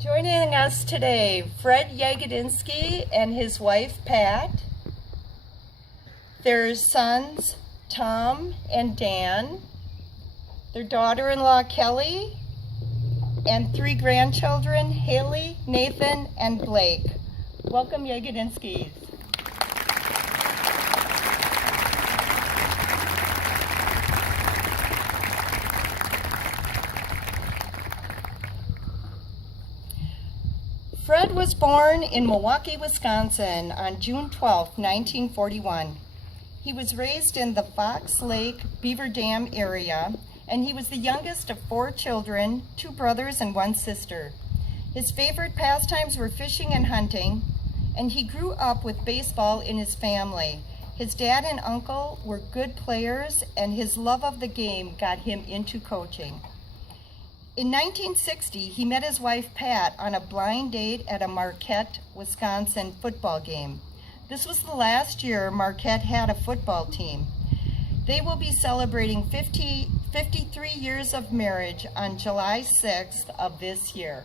Joining us today, Fred Yagodinski and his wife, Pat. Their sons, Tom and Dan. Their daughter-in-law, Kelly. And 3 grandchildren, Haley, Nathan, and Blake. Welcome, Yagodinskis. Fred was born in Milwaukee, Wisconsin on June 12, 1941. He was raised in the Fox Lake Beaver Dam area, and he was the youngest of 4 children, 2 brothers and 1 sister. His favorite pastimes were fishing and hunting, and he grew up with baseball in his family. His dad and uncle were good players, and his love of the game got him into coaching. In 1960, he met his wife, Pat, on a blind date at a Marquette, Wisconsin football game. This was the last year Marquette had a football team. They will be celebrating 53 years of marriage on July 6th of this year.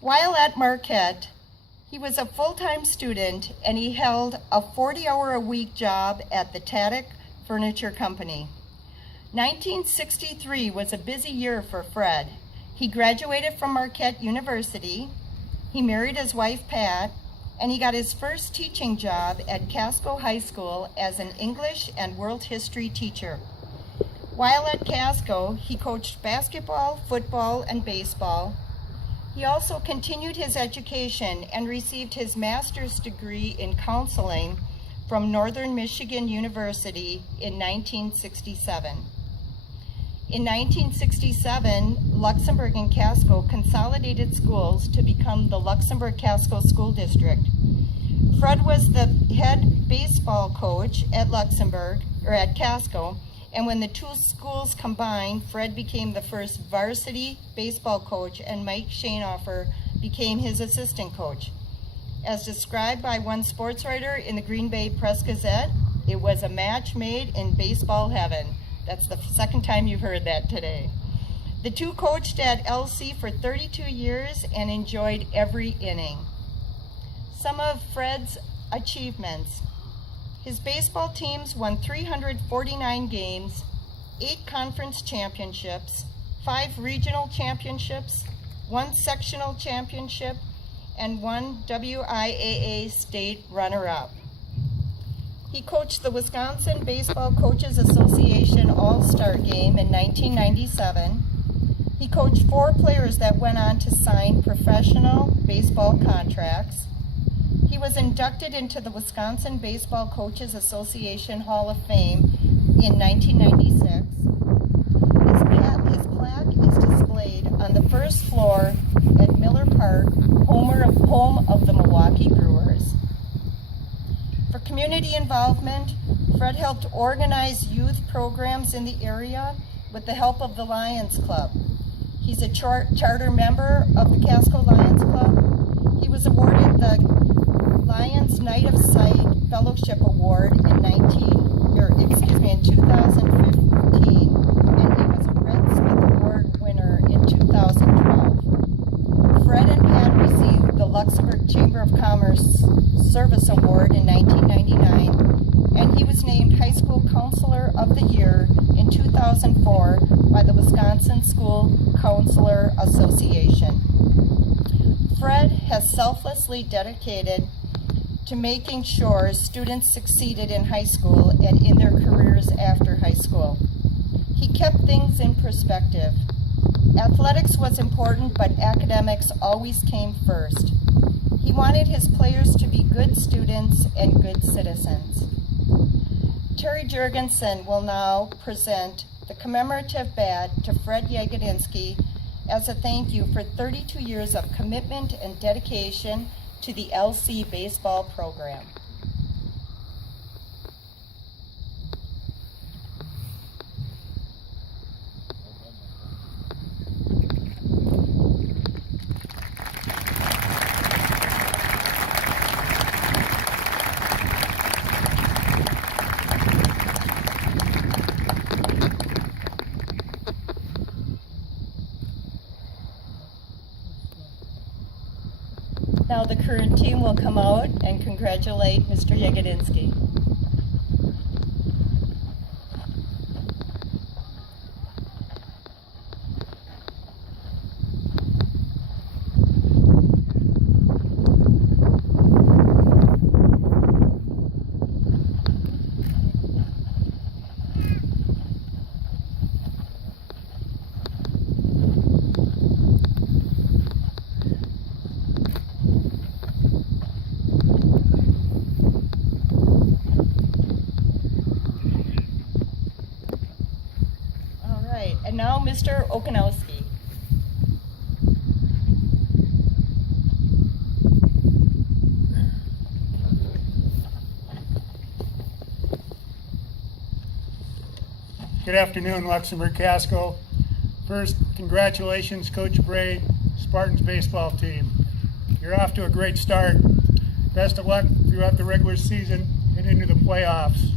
While at Marquette, he was a full-time student, and he held a 40-hour-a-week job at the Taddock Furniture Company. 1963 was a busy year for Fred. He graduated from Marquette University, he married his wife Pat, and he got his first teaching job at Casco High School as an English and world history teacher. While at Casco, he coached basketball, football, and baseball. He also continued his education and received his master's degree in counseling from Northern Michigan University in 1967. In 1967, Luxemburg and Casco consolidated schools to become the Luxemburg-Casco School District. Fred was the head baseball coach at Casco, and when the 2 schools combined, Fred became the first varsity baseball coach, and Mike Shaneoffer became his assistant coach. As described by one sports writer in the Green Bay Press-Gazette, it was a match made in baseball heaven. That's the second time you've heard that today. The 2 coached at LC for 32 years and enjoyed every inning. Some of Fred's achievements. His baseball teams won 349 games, 8 conference championships, 5 regional championships, 1 sectional championship, and 1 WIAA state runner-up. He coached the Wisconsin Baseball Coaches Association All-Star Game in 1997. He coached 4 players that went on to sign professional baseball contracts. He was inducted into the Wisconsin Baseball Coaches Association Hall of Fame in 1996. His plaque is displayed on the first floor at Miller Park, home of the Milwaukee Brewers. For community involvement, Fred helped organize youth programs in the area with the help of the Lions Club. He's a charter member of the Casco Lions Club. He was awarded the Lions Knight of Sight Fellowship Award in 2015, and he was a Red Smith Award winner in 2012. Fred and Pat received the Luxembourg Chamber of Commerce Service Award in 1999, and he was named High School Counselor of the Year in 2004 by the Wisconsin School Counselor Association. Fred has selflessly dedicated to making sure students succeeded in high school and in their careers after high school. He kept things in perspective. Athletics was important, but academics always came first. He wanted his players to be good students and good citizens. Terry Jurgensen will now present the commemorative badge to Fred Yagodinski as a thank you for 32 years of commitment and dedication to the LC baseball program. the current team will come out and congratulate Mr. Yagodinski. And now Mr. Okanowski. Good afternoon, Luxemburg-Casco. First, congratulations, Coach Bray, Spartans baseball team. You're off to a great start. Best of luck throughout the regular season and into the playoffs.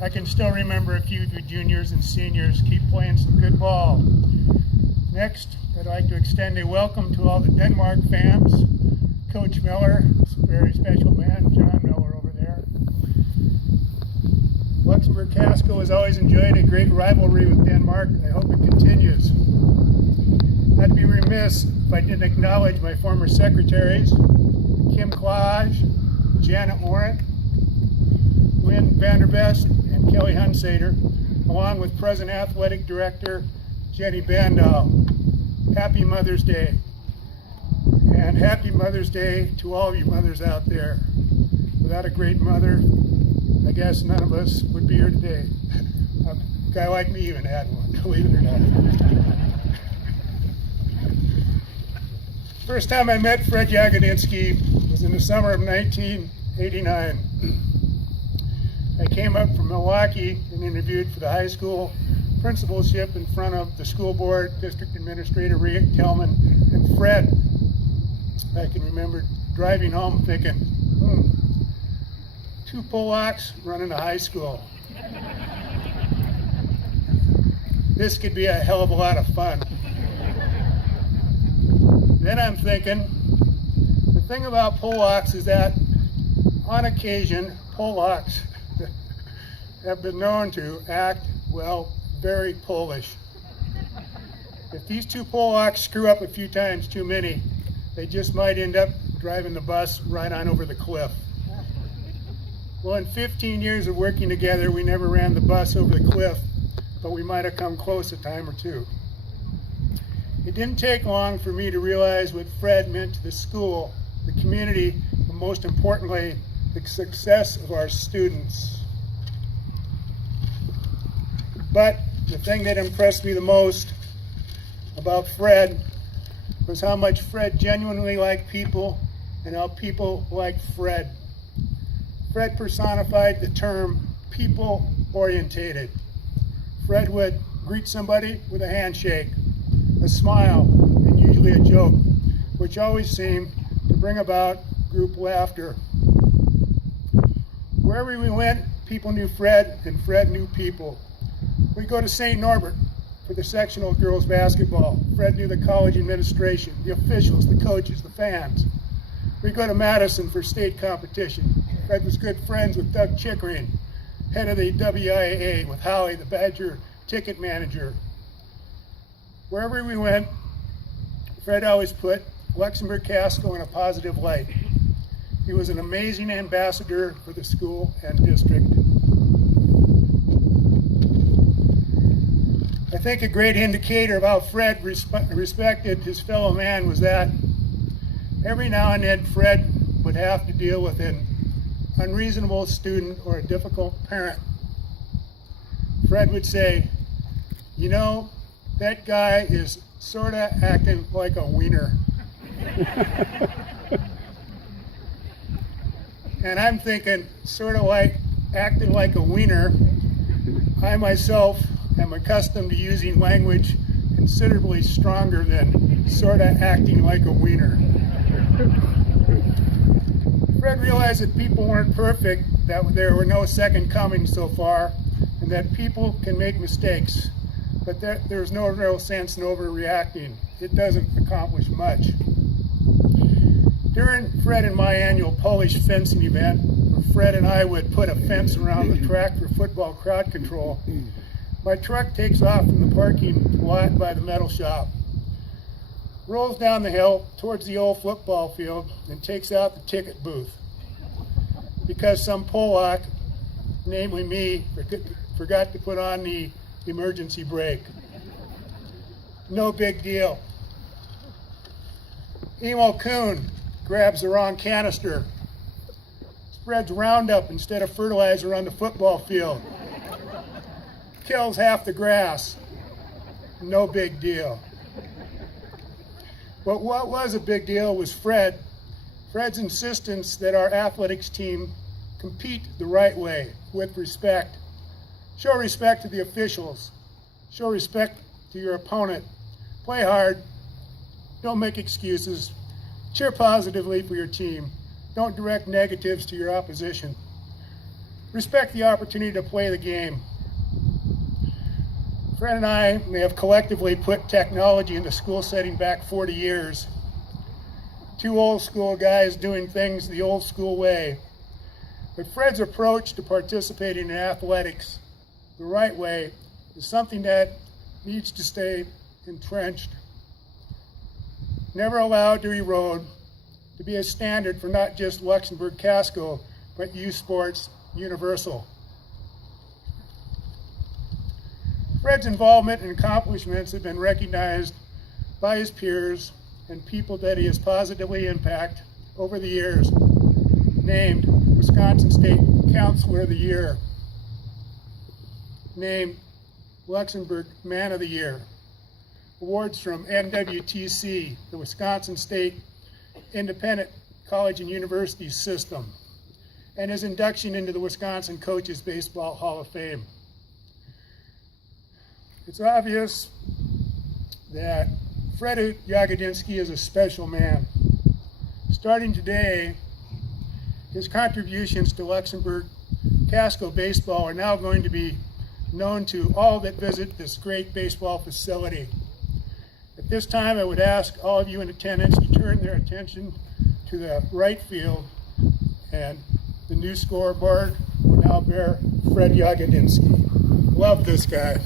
I can still remember a few of you juniors and seniors. Keep playing some good ball. Next, I'd like to extend a welcome to all the Denmark fans. Coach Miller, a very special man, John Miller over there. Luxemburg-Casco has always enjoyed a great rivalry with Denmark. I hope it continues. I'd be remiss if I didn't acknowledge my former secretaries, Kim Klaj, Janet Orant, Lynn Vanderbest, and Kelly Hunsater, along with present athletic director Jenny Bandow. Happy Mother's Day. And happy Mother's Day to all of you mothers out there. Without a great mother, I guess none of us would be here today. A guy like me even had one, believe it or not. First time I met Fred Yagodinski was in the summer of 1989. I came up from Milwaukee and interviewed for the high school principalship in front of the school board, district administrator Rick Tellman, and Fred. I can remember driving home thinking, two Polacks running a high school. This could be a hell of a lot of fun. Then I'm thinking, the thing about Polacks is that on occasion, Polacks have been known to act, well, very Polish. If these two Polacks screw up a few times too many, they just might end up driving the bus right on over the cliff. Well, in 15 years of working together, we never ran the bus over the cliff, but we might have come close a time or two. It didn't take long for me to realize what Fred meant to the school, the community, and most importantly, the success of our students. But the thing that impressed me the most about Fred was how much Fred genuinely liked people and how people liked Fred. Fred personified the term people-orientated. Fred would greet somebody with a handshake, a smile, and usually a joke, which always seemed to bring about group laughter. Wherever we went, people knew Fred, and Fred knew people. We'd go to St. Norbert for the sectional girls basketball. Fred knew the college administration, the officials, the coaches, the fans. We'd go to Madison for state competition. Fred was good friends with Doug Chickering, head of the WIAA, with Howie, the Badger ticket manager. Wherever we went, Fred always put Luxemburg-Casco in a positive light. He was an amazing ambassador for the school and district. I think a great indicator of how Fred respected his fellow man was that every now and then Fred would have to deal with an unreasonable student or a difficult parent. Fred would say, you know, that guy is sort of acting like a wiener. And I'm thinking, sort of like acting like a wiener, I myself am accustomed to using language considerably stronger than sort of acting like a wiener. Fred realized that people weren't perfect, that there were no second comings so far, and that people can make mistakes, but there's no real sense in overreacting. It doesn't accomplish much. During Fred and my annual Polish fencing event, where Fred and I would put a fence around the track for football crowd control, my truck takes off from the parking lot by the metal shop, rolls down the hill towards the old football field, and takes out the ticket booth. Because some Polak, namely me, forgot to put on the emergency brake. No big deal. Emo Coon grabs the wrong canister, spreads Roundup instead of fertilizer on the football field, kills half the grass. No big deal. But what was a big deal was Fred's insistence that our athletics team compete the right way, with respect. Show respect to the officials. Show respect to your opponent. Play hard. Don't make excuses. Cheer positively for your team. Don't direct negatives to your opposition. Respect the opportunity to play the game. Fred and I may have collectively put technology in the school setting back 40 years. Two old school guys doing things the old school way. But Fred's approach to participating in athletics the right way is something that needs to stay entrenched. Never allowed to erode, to be a standard for not just Luxemburg-Casco, but youth sports universal. Fred's involvement and accomplishments have been recognized by his peers and people that he has positively impacted over the years, named Wisconsin State Counselor of the Year, named Luxembourg Man of the Year, awards from NWTC, the Wisconsin State Independent College and University System, and his induction into the Wisconsin Coaches Baseball Hall of Fame. It's obvious that Fred Yagodinski is a special man. Starting today, his contributions to Luxemburg-Casco baseball are now going to be known to all that visit this great baseball facility. At this time, I would ask all of you in attendance to turn their attention to the right field, and the new scoreboard will now bear Fred Yagodinski. Love this guy.